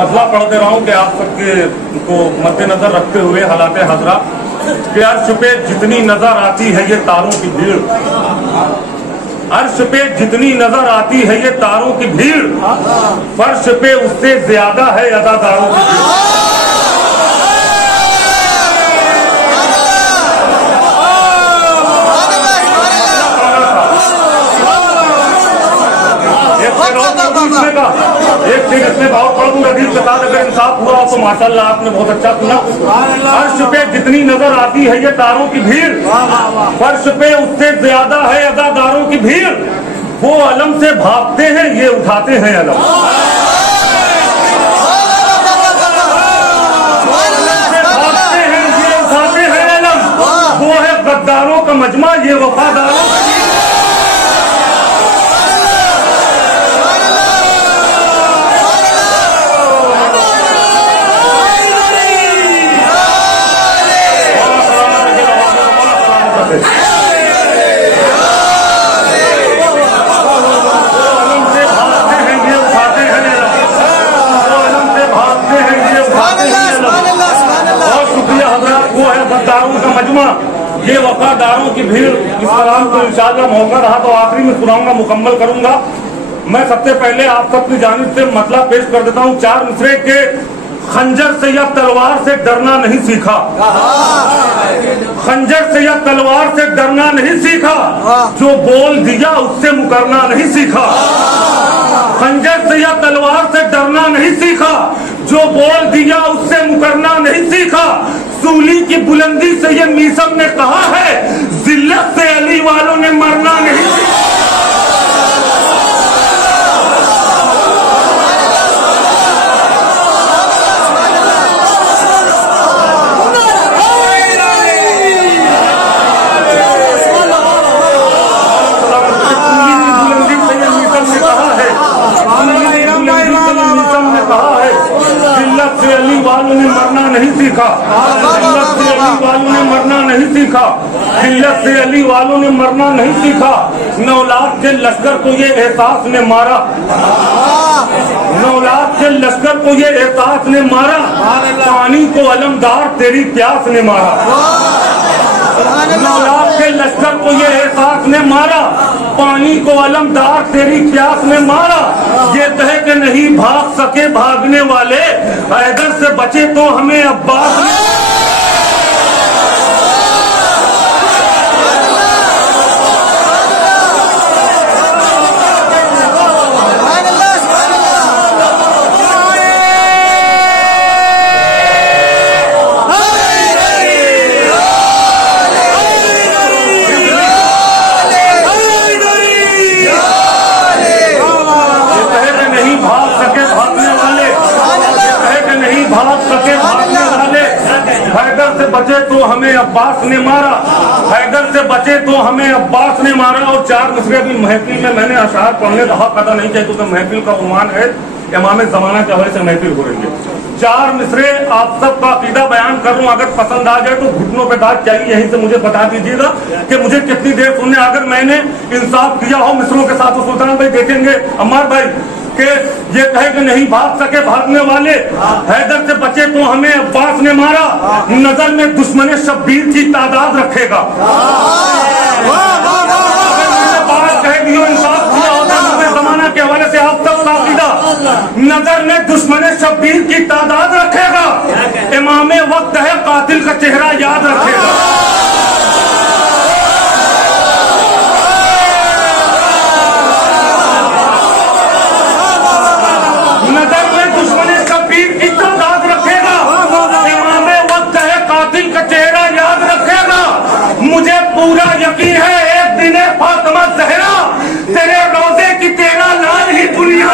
मतला पढ़ दे रहा हूँ कि आप सबके को मद्देनजर रखते हुए हालात हजरा कि अर्श पे जितनी नजर आती है ये तारों की भीड़, अर्श पे जितनी नजर आती है ये तारों की भीड़, फर्श पे उससे ज्यादा है अदाकारों की भीड़। एक चीज इसमें भाव पढ़ दूं रदीफ के साथ, अगर इंसाफ हुआ तो माशाल्लाह आपने बहुत अच्छा सुना। अर्श पे जितनी नजर आती है ये तारों की भीड़, फर्श पे उससे ज्यादा है अदादारों की भीड़। वो अलम से भागते हैं ये उठाते हैं अलम, भागते हैं ये उठाते हैं अलम। वो है गद्दारों का मजमा ये वफादारों का। ये वफादारों की भीड़। इस कलाम को इंशाअल्लाह मौका रहा तो आखिरी में सुनाऊंगा, मुकम्मल करूंगा। मैं सबसे पहले आप सबकी जानिब से मतलब पेश कर देता हूँ। चार मिसरे के खंजर से या तलवार से डरना नहीं सीखा, खंजर से या तलवार से डरना नहीं सीखा, जो बोल दिया उससे मुकरना नहीं सीखा। खंजर से या तलवार से डरना नहीं सीखा, जो बोल दिया उससे मुकरना नहीं सीखा। सूली की बुलंदी से ये मीसम ने कहा है, जिल्लत से अली वालों ने मरना नहीं सीखा। नहीं सीखा, जिल्लत से अली वालों ने मरना नहीं सीखा, जिल्लत से अली वालों ने मरना नहीं सीखा। नौलाद के लश्कर को ये एहसास ने मारा, नौलाद के लश्कर को ये एहसास ने मारा। पानी को अलमदार तेरी प्यास ने मारा, नौलाद के लश्कर को ये एहसास ने मारा। पानी को अलमदार तेरी प्यास ने मारा। ये कहे कि नहीं भाग सके भागने वाले, हैदर से बचे तो हमें अब्बास ने। हैदर से बचे तो हमें अब्बास ने मारा, हैदर से बचे तो हमें अब्बास ने मारा। और चार मिसरे भी महफिल में मैंने अशार पढ़ने का हक अदा नहीं किया, क्योंकि महफिल का उन्वान है इमाम ज़माना के हवाले से महफिल हो रही है। चार मिसरे आप सब का अकीदा बयान कर रहा हूँ, अगर पसंद आ जाए तो घुटनों पे दाग चाहिए, यहीं से मुझे बता दीजिएगा कि मुझे कितनी देर सुनने। अगर मैंने इंसाफ किया हो मिसरों के साथ तो सुल्तान भाई देखेंगे, अम्मार भाई के ये कहे कि नहीं भाग सके भागने वाले, हैदर से बचे तो हमें अब्बास ने मारा। नजर में दुश्मन शब्बीर की तादाद रखेगा। बात कह दी हो, इंसाफ किया होता जमाना के हवाले से आप सब का अकीदा, नजर में दुश्मन शब्बीर की तादाद रखेगा। इमाम वक्त है कातिल का चेहरा याद रखेगा। मुझे पूरा यकीन है एक दिन फातिमा ज़हरा तेरे रोजे की तेरा लाल ही दुनिया।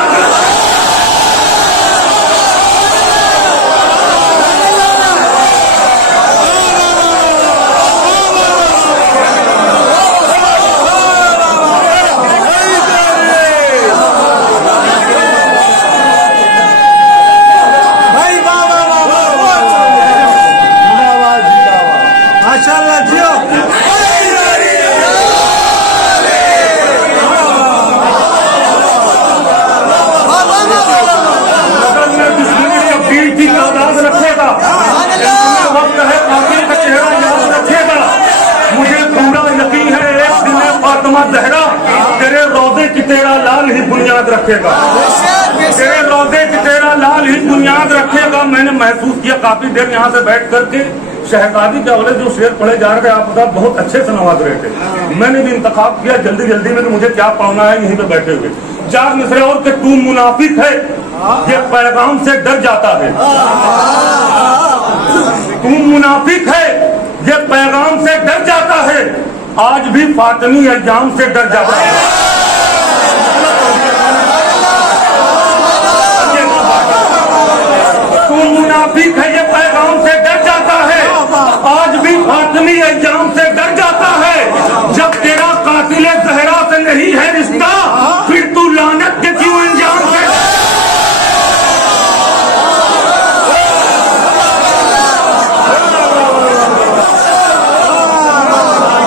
फातिमा ज़हरा तेरे रोज़े की तेरा लाल ही बुनियाद रखेगा, तेरे रोज़े की तेरा लाल ही बुनियाद रखेगा। मैंने महसूस किया काफी देर यहाँ से बैठ करके शहजादी के हवाले जो शेर पढ़े जा रहे थे आप साहब बहुत अच्छे से नवाज रहे थे। मैंने भी इंतखाब किया जल्दी जल्दी में कि मुझे क्या पढ़ना है, यहीं पे बैठे हुए 4 मिसरे और के तू मुनाफिक है ये पैगाम से डर जाता है, तू मुनाफिक है ये पैगाम से डर जाता है, आज भी फातिमी अय्याम से डर जाता है। तू मुनाफिक है ये पैगाम से डर जाता है, आज भी फातिमी अय्याम से डर जाता है। जब तेरा कातिल ज़हरा से नहीं है रिश्ता फिर तू लानत के क्यों अंजाम से।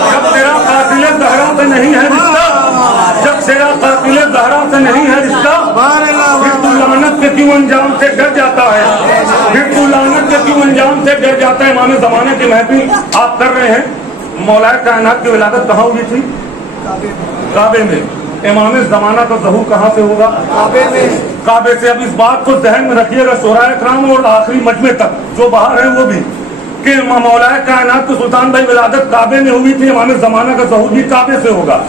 जब तेरा कातिल ज़हरा से नहीं है रिश्ता, जब तेरा कातिल ज़हरा से नहीं है रिश्ता फिर तू लानत के क्यों अंजाम से डर जाता है, फिर तू लानत के क्यों अंजाम से डर जाता है। इमाम ज़माने की महफिल आप कर रहे हैं, मौलाए कायनात की विलादत कहाँ हुई थी? काबे में। इमाम ज़माना का ज़हूर कहाँ से होगा? काबे में। काबे से। अब इस बात को ज़हन में रखिएगा शोराए कराम और आखिरी मजमे तक जो बाहर है वो भी कि मौलाए कायनात के सुल्तान भाई विलादत काबे में हुई थी, इमाम ज़माना का ज़हूर भी काबे से होगा।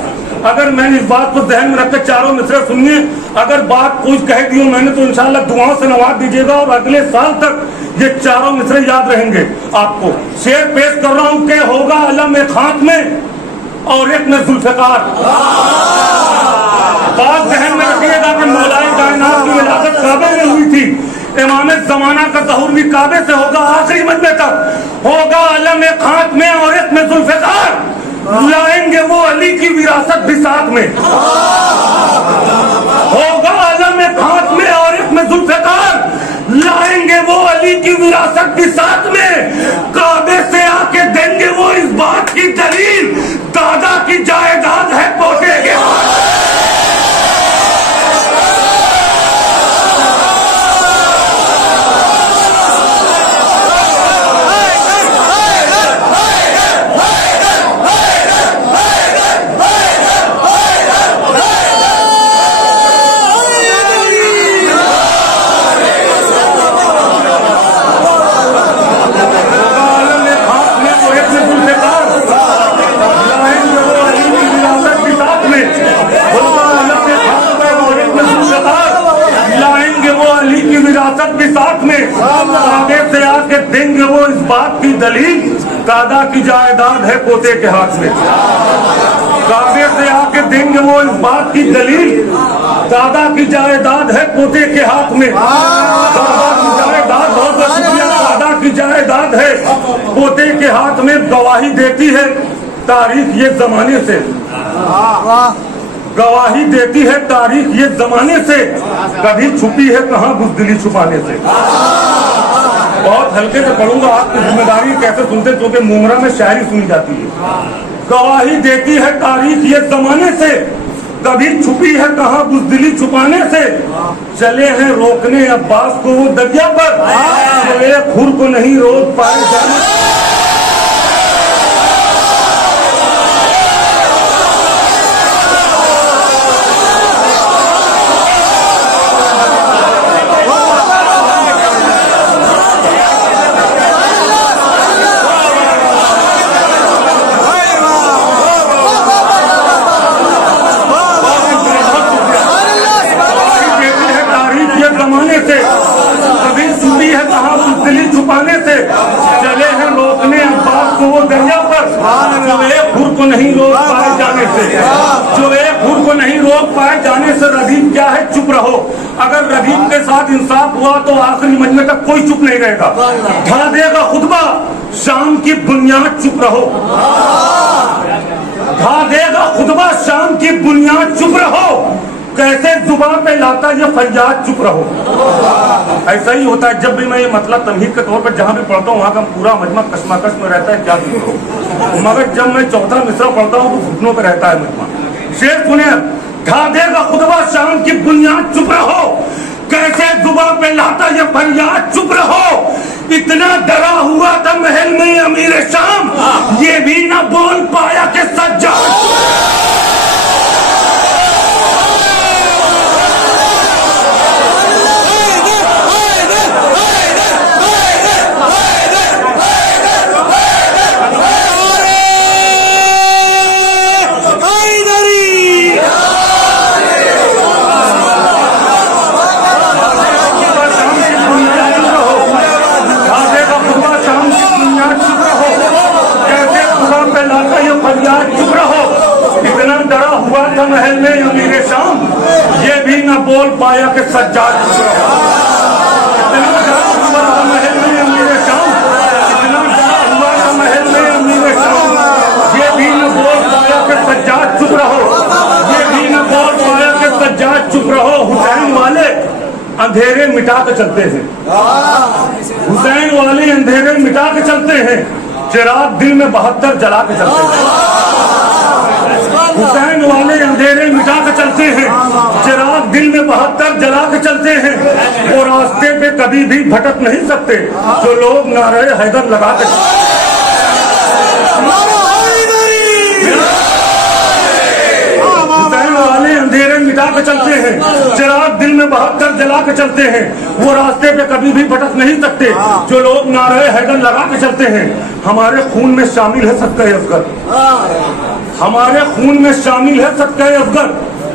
अगर मैंने इस बात को ज़हन में रखकर चारों मिसरे सुनिए, अगर बात कुछ कह दी हो मैंने तो इंशाअल्लाह दुआओं से नवाज दीजिएगा और अगले साल तक ये चारों मिसरे याद रहेंगे आपको। शेर पेश कर रहा हूं कि होगा अलम एक हाथ में और एक में जुल्फ़िकार। बात ज़हन में रखिएगा कि मौलाए कायनात की विलादत काबे में हुई थी, इमाम ज़माना का ज़हूर भी काबे से होगा, आखिरी मजमे तक होगा अलम एक हाथ में और एक में जुल्फ़िकार। लाएंगे वो अली की विरासत भी साथ में, होगा अलम एक हाथ में और एक में जुल्फ़िकार, लाएंगे वो अली की विरासत भी साथ में। काबे से आके देंगे वो इस बात की दलील, दादा की जायदाद है पोते के हाथ। विरासत भी साथ में, काबे से आके देंगे वो इस बात की दलील, दादा की जायदाद है पोते के हाथ में। काबे से आके देंगे वो इस बात की दलील, दादा की जायदाद है पोते के हाथ में। दादा की जायदाद, बहुत बहुत शुक्रिया, दादा की जायदाद है पोते के हाथ में। गवाही देती है तारीख ये जमाने से, गवाही देती है तारीख ये जमाने से, कभी छुपी है कहाँ बुज़दिली छुपाने से। बहुत हल्के से पढ़ूंगा, आपकी जिम्मेदारी कैसे सुनते क्योंकि मुमरा में शायरी सुनी जाती है। गवाही देती है तारीख ये जमाने से, कभी छुपी है कहाँ बुज़दिली छुपाने से। चले हैं रोकने अब्बास को वो दरिया पर, जो एक खुर को नहीं रोक पाए जाने। छुपाने से चले हैं रोकने अब्बास को वो दरिया पर, जो एक खुर को नहीं रोक पाए जाने से, जो एक खुर को नहीं रोक पाए जाने से। रदीफ क्या है? चुप रहो। अगर रदीफ के साथ इंसाफ हुआ तो आखिरी मजमे तक कोई चुप नहीं रहेगा। ढा देगा खुतबा शाम की बुनियाद, चुप रहो। ढा देगा खुतबा शाम की बुनियाद, चुप रहो। कैसे जुबान पे लाता ये फरियाद, चुप रहो। ऐसा ही होता है जब भी मैं ये मतलब तमहीद के तौर पर जहां भी पढ़ता हूँ वहां का पूरा मजमा कश्मकश में रहता है, क्या करो। मगर जब मैं चौथा मिसरा पढ़ता हूँ तो घुटनों पे रहता है मजमा। शेर सुने, ढा देगा खुतबा शाम की बुनियाद, चुप रहो। कैसे जुबान पे लाता ये फरियाद, चुप रहो। इतना डरा हुआ था महल में अमीर शाम, ये भी ना बोल पाया कि सज्जाद। पाया कि सज्जाद चुप रहो। इतना डरा हुआ था महल में अमीर शाम, इतना डरा हुआ था महल में अमीर शाम, ये भी न बोल पाया कि सज्जाद चुप रहो, ये भी न बोल पाया कि सज्जाद चुप रहो। हुसैन वाले अंधेरे मिटा के चलते हैं, हुसैन वाले अंधेरे मिटा के चलते हैं, चिराग दिल में 72 जला के चलते हैं। हुसैन वाले अंधेरे मिटा के चलते हैं, चिराग दिल में 72 जला के चलते हैं। वो रास्ते पे कभी भी भटक नहीं सकते जो लोग नारे हैदर लगा के। हुसैन वाले अंधेरे मिटा के चलते हैं, चिराग दिल में 72 जला के चलते हैं। वो रास्ते पे कभी भी भटक नहीं सकते जो लोग नारे हैदर लगा के चलते हैं। हमारे खून में शामिल है सदका असगर, हमारे खून में शामिल है सदका असगर,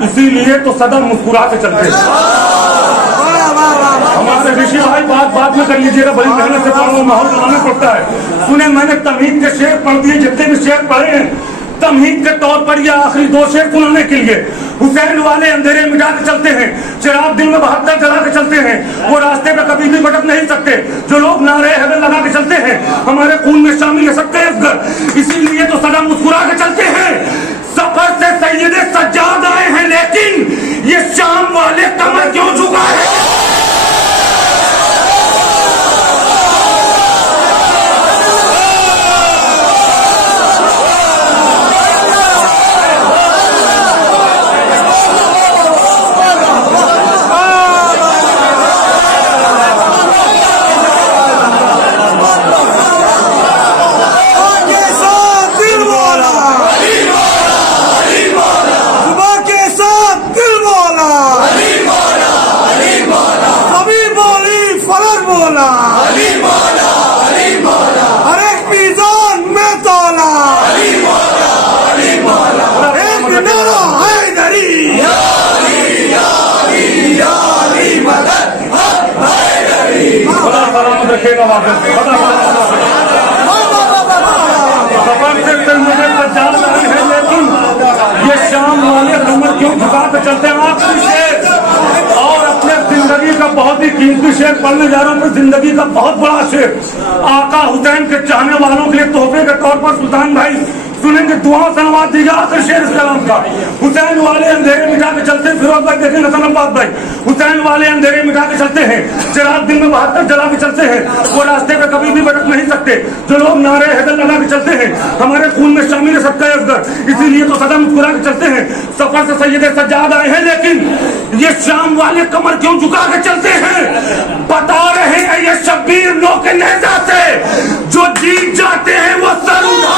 इसीलिए तो सदा मुस्कुरा के चलते हैं। हमारे ऋषि भाई बात में कर लीजिएगा, बड़ी मेहनत से पढ़ो, माहौल बनाना पड़ता है। सुने मैंने तमहीद के शेर पढ़ दिए, जितने भी शेर पढ़े हैं तमहीद के तौर पर या आखिरी 2 शेर सुनाने के लिए। हुसैन वाले अंधेरे मिटा के चलते हैं, चिराग दिल में 72 जला के चलते हैं। वो रास्ते पे कभी भी भटक नहीं सकते जो लोग नारे हैदर लगा के चलते हैं। हमारे खून में शामिल है सदका असगर, इसीलिए तो सदा मुस्कुरा के चलते हैं। सफर से सैयदे सज्जाद आए हैं, लेकिन ये शाम वाले कमर क्यों झुका है? लेकिन ये शाम वाले कमर क्यों झुका के चलते हैं? आखिरी शेर और अपने जिंदगी का बहुत ही कीमती शेर पढ़ने जा रहा हूँ, जिंदगी का बहुत बड़ा शेर आका हुसैन के चाहने वालों के लिए तोहफे के तौर पर सुल्तान भाई सुनेंगे, दुआओं से नवाज दीजिए। आखिर शेर इस कलाम का, हुसैन वाले अंधेरे मिटा के चलते हैं। फिरोज भाई देखें, हसन अब्बास भाई, हुसैन वाले अंधेरे मिटा के चलते हैं, चिराग दिल में 72 जला के चलते हैं। वो रास्ते पे कभी भी भटक नहीं सकते जो लोग नारे हैदर लगा के चलते हैं। हमारे खून में शामिल है सदका असगर, इसीलिए तो सदा मुस्कुरा के चलते हैं। सफर से सैयदे सज्जाद आए हैं, लेकिन ये शाम वाले कमर क्यों झुका के चलते हैं? बता रहे हैं ये शब्बीर नौके नेज़ा से जो जीत जाते हैं वो सर उठा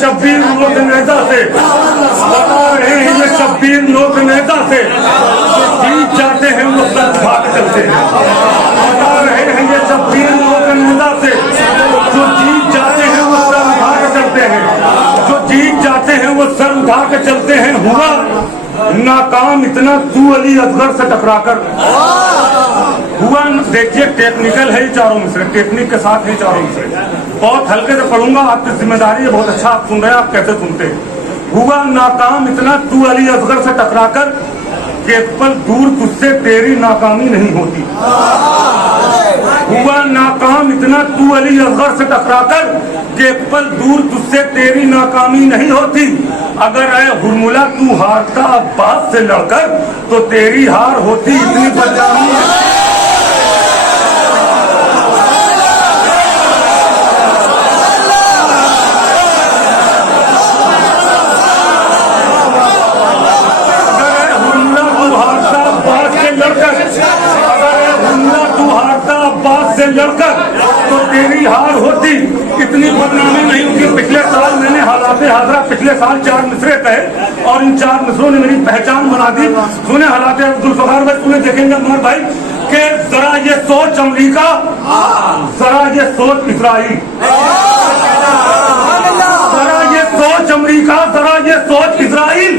शब्बीर लोक नेता से, बता रहे हैं ये शब्बीर लोक नेता से जीत जाते हैं वो सर उठा के चलते हैं। बता रहे हैं ये शब्बीर लोक नेता से जो जीत जाते हैं वो सर उठा के चलते हैं, जो जीत जाते हैं वो सर उठा के चलते हैं। हुआ नाकाम इतना तू अली असगर से टकराकर, हुआ देखिए टेक्निकल है ये चारों मिसरे, टेक्निक के साथ है चारों मिसरे। बहुत हल्के से पढ़ूंगा, आपकी जिम्मेदारी है, बहुत अच्छा आप सुन रहे हैं, आप कैसे सुनते हैं। हुआ नाकाम इतना तू अली असगर से टकराकर कि एक पल दूर तुझसे तेरी नाकामी नहीं होती। हुआ नाकाम इतना तू अली असगर से टकराकर कि एक पल दूर तुझसे तेरी नाकामी नहीं होती। अगर ऐ हुरमुला तू हारता अब्बास से लड़कर तो तेरी हार होती इतनी बदनामी। से लड़कर तो तेरी हार होती इतनी बदनामी नहीं होती। पिछले साल मैंने हालात हाजरा पिछले साल 4 मिसरे कहे और इन 4 मिसरों ने मेरी पहचान बना दी। सुने हालात जुल्फकार भाई, सुने देखेंगे अमर भाई कि जरा ये सोच अमरीका, जरा ये सोच इसराइल, सोच अमेरिका, जरा ये सोच इजराइल,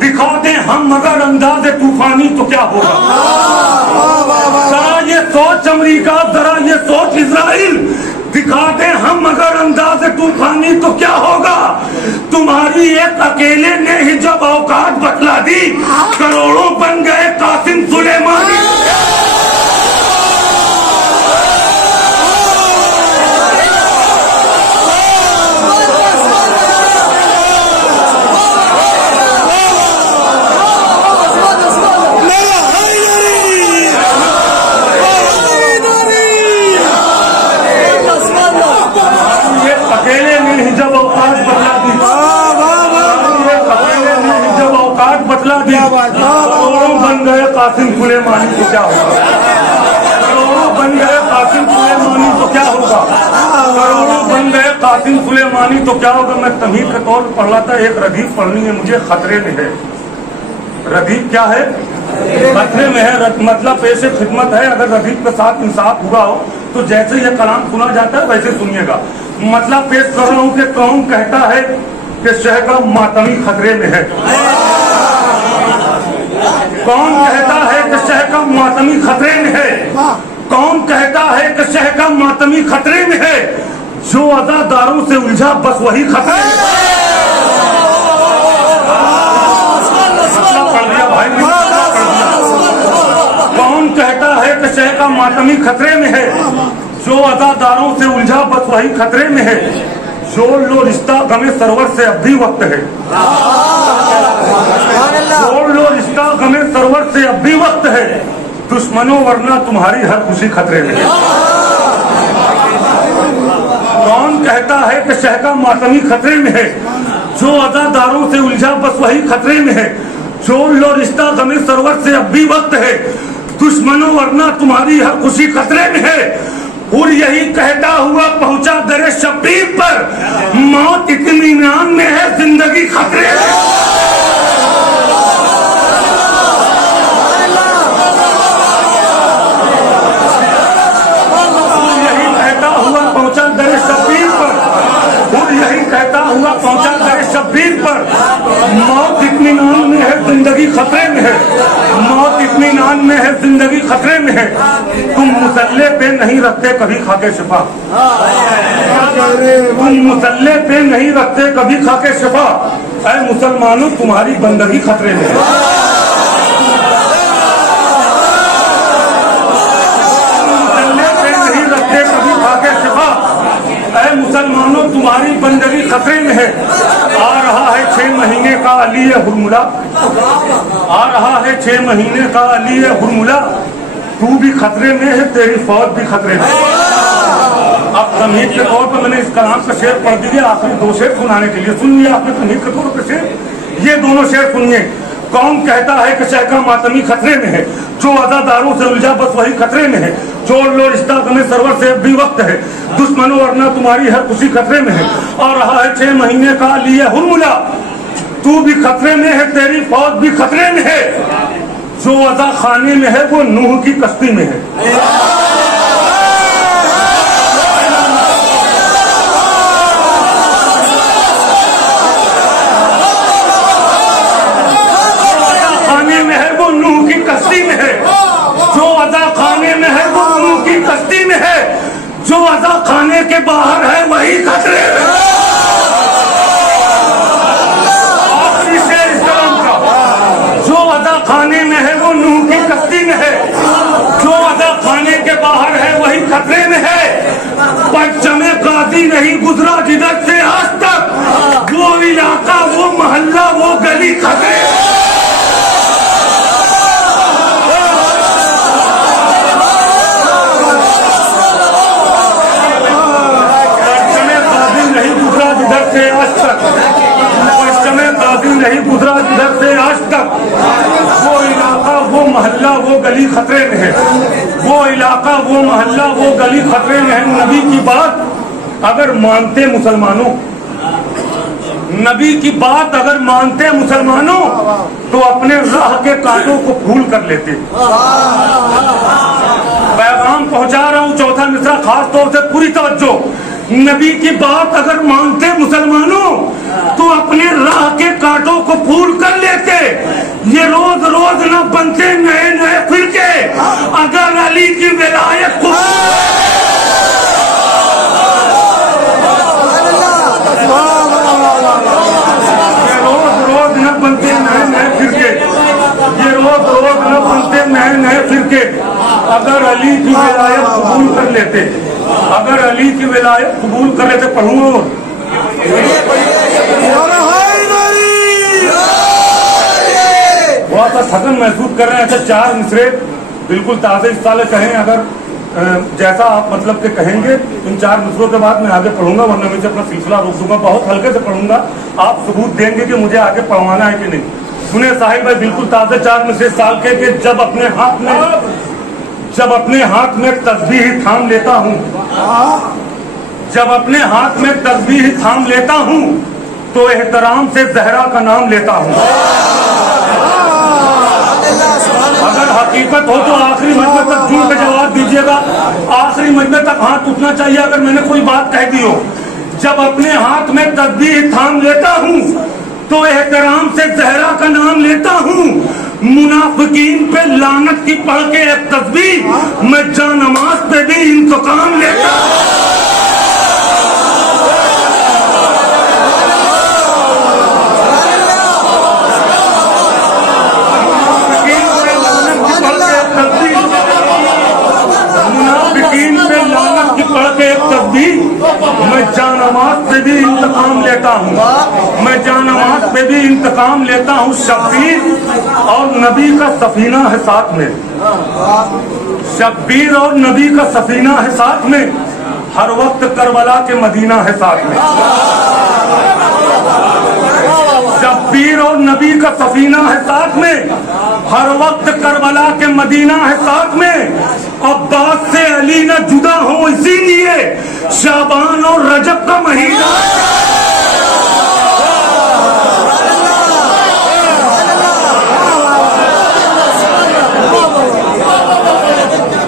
दिखा दे हम मगर अंदाज तूफानी तो क्या होगा। जरा ये सोच अमेरिका, जरा ये सोच इजराइल, दिखा दे हम मगर अंदाज तूफानी तो क्या होगा। तुम्हारी एक अकेले ने ही जब औकात बतला दी, करोड़ों बन गए कासिम सुलेमानी। करोड़ों बन गए कासिम सुलेमानी तो क्या होगा। करोड़ों बन गए कासिम सुलेमानी तो क्या होगा। करोड़ों बन गए कासिम सुलेमानी तो क्या होगा। मैं तमहीद के तौर पर पढ़ रहा था, एक रदीफ पढ़नी है मुझे, खतरे में है। रदीफ क्या है? खतरे में है, मतलब पेशे खिदमत है। अगर रदीफ के साथ इंसाफ हुआ हो तो जैसे ये कलाम सुना जाता है वैसे सुनिएगा। मतलब पेश कर रहा हूँ कि कौन कहता है कि शह का मातमी खतरे में है। कौन कहता है कि शह का मातमी खतरे में है। कौन कहता है कि शह का मातमी खतरे में है। जो अदादारों से उलझा बस वही खतरे में है। पढ़ दिया भाई, कौन कहता है कि शह का मातमी खतरे में है। जो अदादारों से उलझा बस वही खतरे में है। जोड़ लो रिश्ता गमे सरवर से अब भी वक्त है। जोड़ लो रिश्ता गमे सरवर से अब भी वक्त है। दुश्मनों वरना तुम्हारी हर खुशी खतरे में है। कौन कहता है कि शह का मातमी खतरे में है। जो अदादारों से उलझा बस वही खतरे में है। जोड़ लो रिश्ता गमे सरवर से अब भी वक्त है। दुश्मनों वरना तुम्हारी हर खुशी खतरे में है। और यही कहता हुआ पहुंचा दरे शब्बीर पर, मौत इत्मीनान में है, जिंदगी खतरे में। यही कहता हुआ पहुंचा दरे शब्बीर पर, और यही कहता हुआ पहुंचा दरे शब्बीर पर, मौत इत्मीनान में है, जिंदगी खतरे में है। मौत इत्मीनान में है, जिंदगी खतरे में है। तुम मुसल्ले पे नहीं रखते कभी खाके शिफा। तुम मुसल्ले पे नहीं रखते कभी खाके शिफा। ऐ मुसलमानों तुम्हारी बंदगी खतरे में है। मुसल्ले पे नहीं रखते कभी खाके शिफा। ऐ मुसलमानों तुम्हारी बंदगी खतरे में है। आ रहा है 6 महीने का अली हुरमुला। आ रहा है 6 महीने का अली हुरमुला। तू भी खतरे में है, तेरी फौज भी खतरे में है। अब तमहीद के तौर पर मैंने इस कलाम का शेर पढ़ दिया, आखिरी 2 शेर सुनाने के लिए सुन लिया आपने तमहीद के तौर पर शेर। ये दोनों शेर सुनिए। कौन कहता है कि शह का मातमी खतरे में है। जो अदादारों से उलझा बस वही खतरे में है। जोड़ लो रिश्ता गमे सरवर से अब भी वक्त है। दुश्मनों वरना तुम्हारी हर खुशी खतरे में है। और रहा है 6 महीने का लिए हुरमुला। तू भी खतरे में है, तेरी फौज भी खतरे में है। जो अदा खाने में है वो नूह की कश्ती में है। खाने में है वो नूह की कश्ती में है। जो अदा खाने में है वो नूह की कश्ती में है। जो अदा खाने के बाहर है वही खतरे में है। आखिरी शेर इस कलाम का। जो अदा खाने में है वो नूह की कश्ती में है। जो अदा खाने के बाहर है वही खतरे में है। परचमे गाजी नहीं गुजरा जिधर से आज तक। वो इलाका वो मोहल्ला वो गली खतरे में। नहीं गुजरा जिधर से आज तक। वो इलाका वो मोहल्ला वो गली खतरे में है। वो इलाका वो मोहल्ला वो गली खतरे में है। नबी की बात अगर मानते मुसलमानों, नबी की बात अगर मानते मुसलमानों तो अपने राह के कांटों को फूल कर लेते। पैगाम पहुंचा रहा हूं, चौथा मिसरा खास तौर से पूरी तवज्जो। नबी की बात अगर मानते मुसलमानों तो अपने राह के कांटों को फूल कर लेते, ये रोज रोज न बनते नए नए फिरके, अगर अली की विलायत को ये रोज रोज न बनते नए नए फिरके, ये रोज रोज न बनते नए नए फिरके, अगर अली की विलायत कबूल कर लेते, अगर अली की विलायत कबूल कर लेते। पढ़ूंगा बहुत सा थकन महसूस कर रहे हैं। अच्छा, 4 मिसरे बिल्कुल ताज़े इस साल कहें, अगर जैसा आप मतलब के कहेंगे इन 4 मिसरों के बाद मैं आगे पढ़ूंगा, वरना मैं अपना सिलसिला रोक दूंगा। बहुत हल्के से पढ़ूंगा, आप सबूत देंगे कि मुझे आगे पढ़वाना है कि नहीं। सुने साहिब भाई, बिल्कुल ताज़े 4 मिसरे साल के कि जब अपने हाथ में तस्बीह थाम लेता हूँ, जब अपने हाथ में तस्बीह थाम लेता हूँ, तो एहतराम से जहरा का नाम लेता हूँ। अगर हकीकत हो तो आखिरी मजमे तक जुड़ के जवाब दीजिएगा। आखिरी मजमे तक हाथ उठना चाहिए अगर मैंने कोई बात कह दी हो। जब अपने हाथ में तस्बीह थाम लेता हूँ, तो एहतराम से जहरा का नाम लेता हूँ। मुनाफिकीन पे लानत की पढ़ के एक तस्बीह, मैं जानमाज पे भी इंतकाम लेता हूँ। मैं जानमाज पे भी इंतकाम लेता हूँ, मैं जानमाज पे भी इंतकाम लेता हूँ। शब्बीर और नबी का सफीना है साथ में, शब्बीर और नबी का सफीना है साथ में, हर वक्त करबला के मदीना है साथ में। शब्बीर और नबी का सफीना है साथ में, हर वक्त करबला के मदीना है साथ में। अब्बास से अली न जुदा हो, इसीलिए शाबान और रजब का महीना।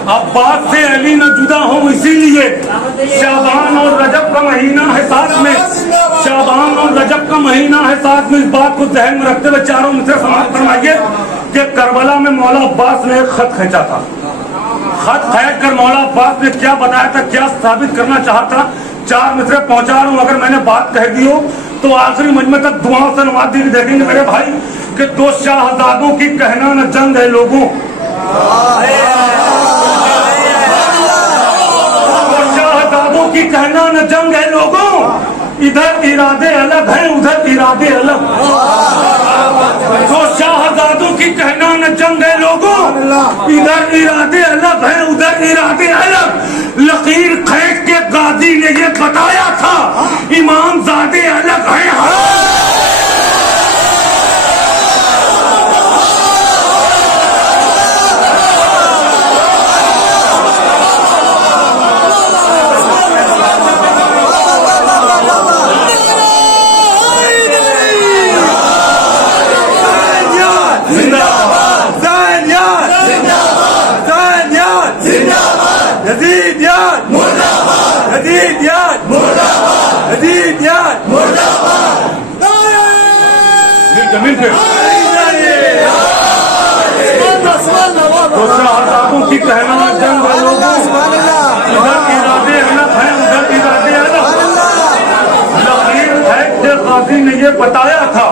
अब्बास से अली न जुदा हो, इसीलिए शाबान और रजब का महीना है साथ में, शाबान और रजब का महीना है साथ में। इस बात को ध्यान में रखते हुए 4 मिसरे समाप्त फरमाइए कि करबला में मौला अब्बास ने एक खत खींचा था। खत खींच कर मौला अब्बास ने क्या बताया था, क्या साबित करना चाहता, 4 मिसरे पहुंचा रहा हूं। अगर मैंने बात कह दी हो तो आखिरी मजमे तक दुआओं से नवाजी देखेंगे मेरे भाई कि 2 शाहजादों की कहना न जंग है लोगों, 2 शाहजादों की कहना न जंग है लोगों, इधर इरादे अलग हैं उधर इरादे अलग। 2 शाहजादों की कहना न जंग है लोगों, इधर इरादे अलग हैं उधर इरादे अलग। लकीर खैक के गाजी ने ये बताया था, इमाम ज़ादे अलग हैं। जमीन पे 2 शाहजादों की कहना जंग है लोगों, इधर इरादे अलग हैं उधर इरादे अलग। लकीर खैक के गाजी ने ये बताया था,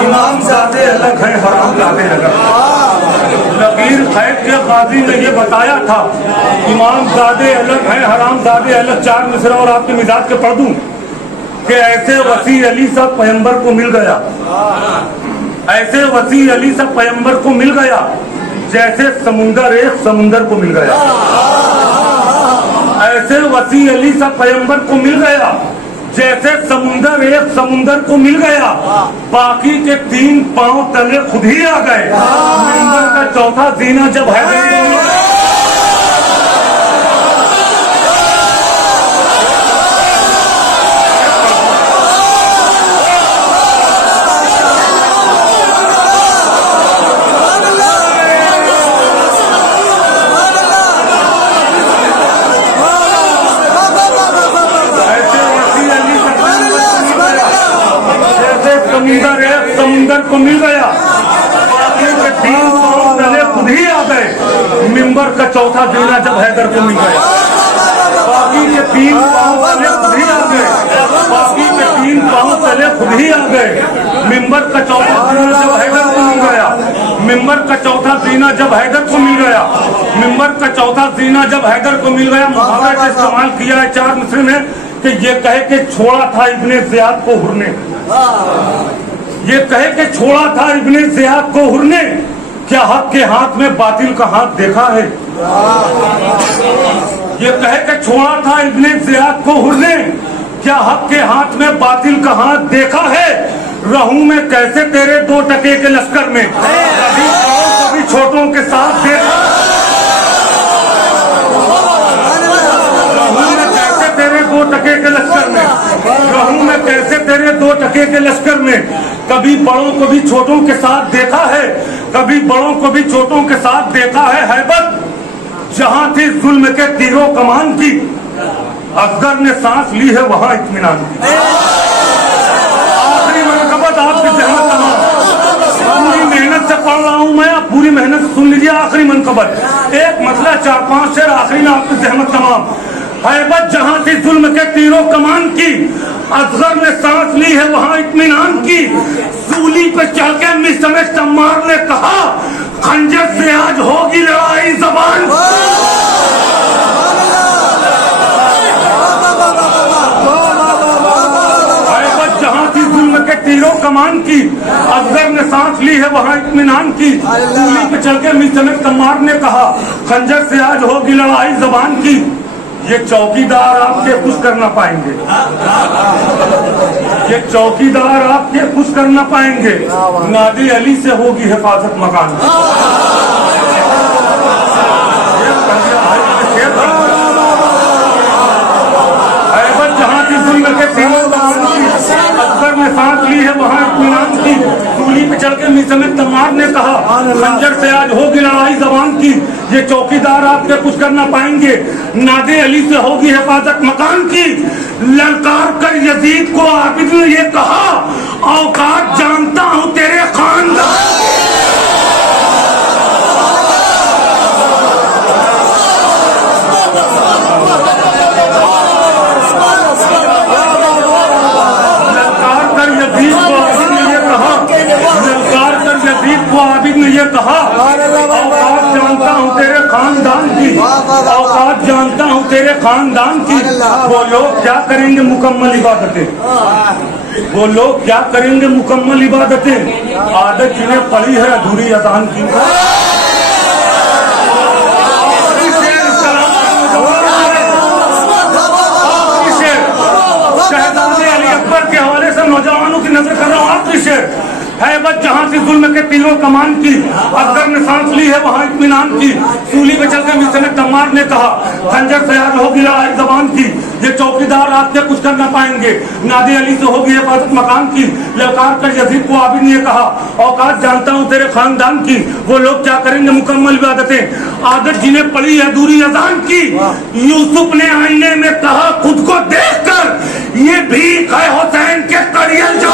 इमाम ज़ादे अलग हैं हराम ज़ादे अलग। लकीर खैक के गाजी ने ये बताया था, इमाम ज़ादे अलग हैं हराम ज़ादे अलग। 4 मिसरा और आपके मिजाज के पढ़ दूं कि ऐसे वसी अली सा पैगंबर को मिल गया, ऐसे वसी अली सा पैगंबर को मिल गया, जैसे समुंदर एक समुंदर को मिल गया। ऐसे वसी अली सा पैगंबर को मिल गया, जैसे समुंदर एक समुंदर को मिल गया। बाकी के 3 पांव तले खुद ही आ गए। समुंदर का चौथा जीना जब है मिल गया, बाकी के 3 पांव तले खुद ही आ गए। मिंबर का चौथा जीना जब हैदर को मिल गया, बाकी के 3 पांव तले खुद ही आ गए, बाकी के 3 पांव तले खुद ही आ गए। मिंबर का चौथा जीना जब हैदर को मिल गया, मिंबर का चौथा जीना जब हैदर को मिल गया, मिंबर का चौथा जीना जब हैदर को मिल गया। मुहावरे का इस्तेमाल किया है 4 मिस्र में कि ये कहे के छोड़ा था इब्ने ज़ियाद को हुर ने, ये कहे के छोड़ा था इब्ने ज़ियाद को हुर ने, क्या हक के हाथ में बातिल का हाथ देखा है। ये कहे के छोड़ा था इब्ने ज़ियाद को हुर ने, क्या हक के हाथ में बातिल का हाथ देखा है। रहूं मैं कैसे तेरे 2 टके के लश्कर में, कभी बड़ों कभी छोटों के साथ देखा। रहूं मैं कैसे तेरे 2 टके के लश्कर में, रहूं मैं कैसे तेरे 2 टके के लश्कर में, कभी बड़ों को भी छोटों के साथ देखा है, कभी बड़ों को भी छोटों के साथ देखा है। हैबत जहां थी जुल्म के तीरों कमान की, असगर ने सांस ली है वहां इत्मीनान की। आखिरी मनकबत आपकी जहमत तमाम, पूरी मेहनत से पढ़ रहा हूं मैं, आप पूरी मेहनत से सुन लीजिए। आखिरी मनकबत एक मतलब 4-5 शेर आखिरी में आपकी जहमत तमाम। हैबत जहां थी जुल्म के तीरों कमान की, असगर ने सांस ली है वहां इत्मीनान की। सूली पे चढ़ के मिसमे तम्मार ने कहा, खंजर से आज होगी लड़ाई ज़बान। तीरों कमान की, असगर ने सांस ली है वहां इत्मीनान की। सूली पे चल के मिसमे तम्मार ने कहा, खंजर से आज होगी लड़ाई ज़बान की। ये चौकीदार आपके कुछ कर ना पाएंगे, ये चौकीदार आपके कुछ कर ना पाएंगे, नादी अली से होगी हिफाजत मकान की। हैबत जहां थी जुल्म के तीरों कमान की, असगर ने सांस ली है वहां इत्मीनान की। सूली पे चढ़ के मिसमे तम्मार ने कहा, खंजर से आज होगी लड़ाई ज़बान की। ये चौकीदार आपके कुछ कर ना पाएंगे, नादे अली से होगी हिफाजत मकान की। ललकार कर यजीद को आबिद ने ये कहा, औकात जानता हूं तेरे खानदान। आबिद ने ये कहा, औकात जानता हूँ तेरे खानदान की, औकात जानता हूँ तेरे खानदान की। वो लोग क्या करेंगे मुकम्मल इबादतें, वो लोग क्या करेंगे मुकम्मल इबादतें, आदत जिन्हें पड़ी है अधूरी अजान की। शहजादे अली अकबर के हवाले से नौजवानों की नजर कर रहा हूँ। आखिरी शेर, हैबत जहां से जुल्म के तीरों कमान की, असगर ने सांस ली है वहां इत्मीनान की। सूली पे चलकर मिसमे तम्मार ने कहा, खंजर से आज होगी लड़ाई ज़बान की। ये चौकीदार आपके कुछ कर ना पाएंगे, नादी अली से होगी हिफाजत मकान की। ललकार कर यजीद को आबिद ने कहा, औकात जानता हूं तेरे खानदान की। वो लोग क्या करेंगे मुकम्मल इबादतें, आदत जिन्हें पड़ी है दूरी अजान की। यूसुफ ने आईने में कहा खुद को देखकर, ये भीख है हुसैन के करियल जो।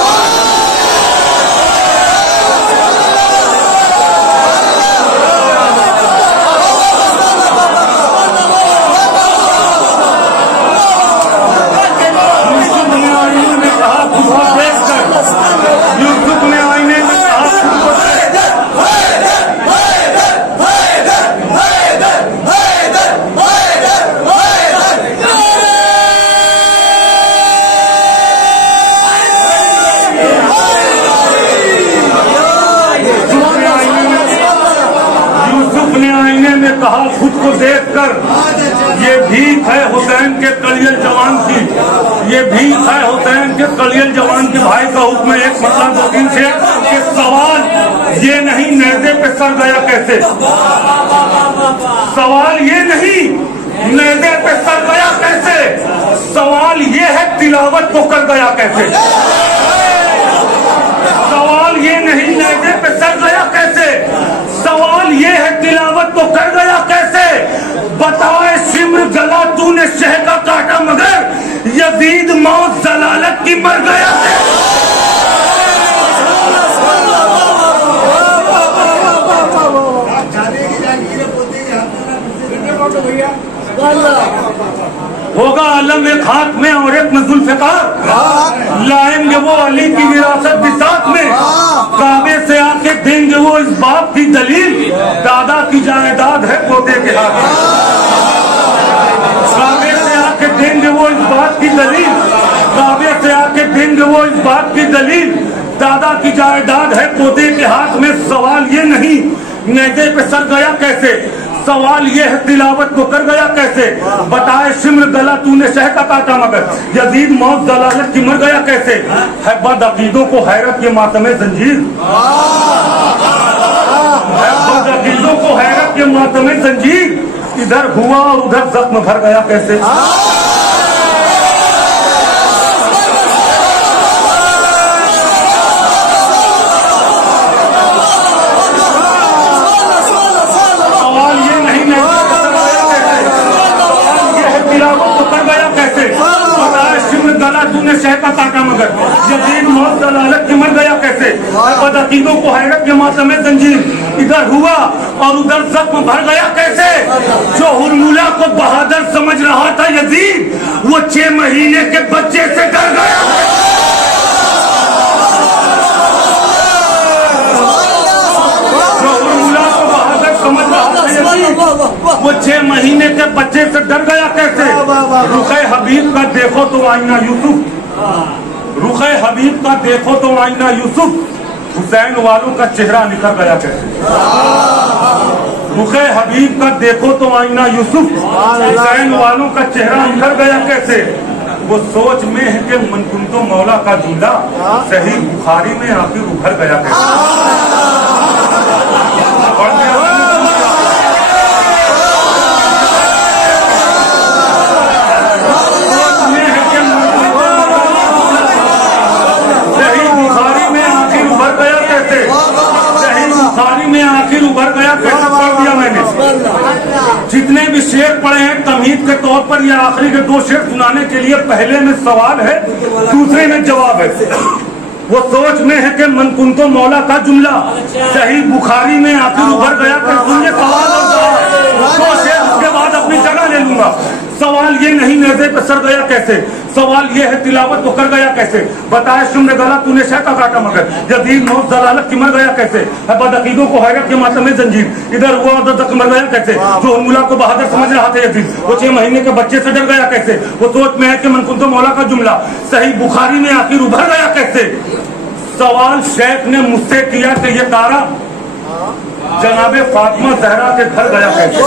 यूसुफ ने आईने में कहा कहा खुद को देखकर, ये भीख है हुसैन के कलियल जवान की, ये भीख है हुसैन के कलियल जवान की। भाई का हुक्म एक मतलब 2-3 से कि सवाल ये नहीं नेज़े पे सर गया कैसे, सवाल ये नहीं नेज़े पे सर गया कैसे, सवाल ये है तिलावत को कर गया कैसे। सवाल ये नहीं नेज़े पे सर गया कैसे, सवाल ये है तिलावत को कर गया कैसे। बताए सिमर गला तूने शह का काटा मगर यजीद मौत जलालत की मर गया। होगा अलम एक हाथ में और एक में जुल्फ़िकार, लाएंगे वो अली की विरासत भी साथ में, काबे से आके देंगे वो इस बात की दलील, दादा की जायदाद है पोते के हाथ में। काबे से आके देंगे वो इस बात की दलील, काबे से आके देंगे वो इस बात की दलील, दादा की जायदाद है पोते के हाथ में। सवाल ये नहीं नेज़े पे सर गया कैसे, सवाल ये है तिलावत को कर गया कैसे, बताए शिम्र गला तूने शह का काटा मगर, यजीद मौत दलालत की मर गया कैसे, है बद अकीदों को हैरत के मातमे जंजीर, है बद अकीदों को हैरत के मातमे जंजीर, इधर हुआ और उधर जख्म भर गया कैसे। तूने शह का काटा मगर, यजीद मौत दलालत की मर गया कैसे, बदअकीदों को हैरत के मातमे जंजीर, इधर हुआ और उधर जख्म भर गया कैसे। जो हुरमुला को बहादुर समझ रहा था यजीद, वो 6 महीने के बच्चे से डर गया। जो हुरमुला को बहादुर समझ रहा था यजीद, वो 6 महीने के बच्चे से डर गया कैसे। रुखे हबीब का देखो तो आईना यूसुफ, रुखे हबीब का देखो तो आईना यूसुफ, हुसैन वालों का चेहरा निखर गया कैसे। रुखे हबीब का देखो तो आईना यूसुफ, हुसैन वालों का चेहरा निखर गया कैसे। वो सोच में है कि मनकुन तो मौला का जुमला, सही बुखारी में आखिर उभर गया कैसे। आखिर उभर गया कैसे पढ़ दिया मैंने। जितने भी शेर पढ़े हैं तमहीद के तौर पर या आखिरी के 2 शेर सुनाने के लिए, पहले में सवाल है दूसरे में जवाब है। वो सोच में है कि मनकुन तो मौला का जुमला, सही बुखारी में आखिर उभर गया कैसे। सुनिए सवाल और जवाब 2 शेर, उसके बाद अपनी जगह ले लूंगा। सवाल ये नहीं नेज़े पे सर गया कैसे, सवाल ये है तिलावत को कर गया कैसे, बताए शुम्र गला तूने शह का काटा मगर, यजीद मौत दलालत की मर गया कैसे, है बदअकीदों को हैरत के मातमे जंजीर, इधर हुआ उधर तक मर गया कैसे। जो हुरमुला को बहादुर समझ रहा था यजीद, वो 6 महीने के बच्चे से डर गया कैसे। वो सोच में है कि मनकुन तो मौला का जुमला, सही बुखारी में आखिर उभर गया कैसे। सवाल शेख ने मुझसे किया कि ये तारा जनाबे फातिमा जहरा के घर गया कैसे।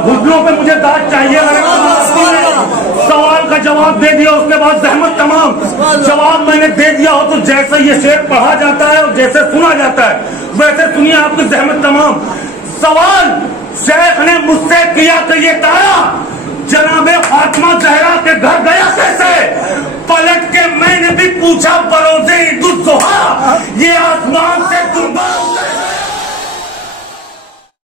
घुटनों पे मुझे दाद चाहिए। सवाल का जवाब दे दिया, उसके बाद जहमत तमाम। जवाब मैंने दे दिया हो तो जैसे ये शेर पढ़ा जाता है और जैसे सुना जाता है वैसे सुनिए, आपकी जहमत तमाम। सवाल शेख ने मुझसे किया कि ये तारा जनाबे फातिमा जहरा के घर गया कैसे। पलट के मैंने भी पूछा बरोज़े ईद-उज़-ज़ुहा, ये आसमान से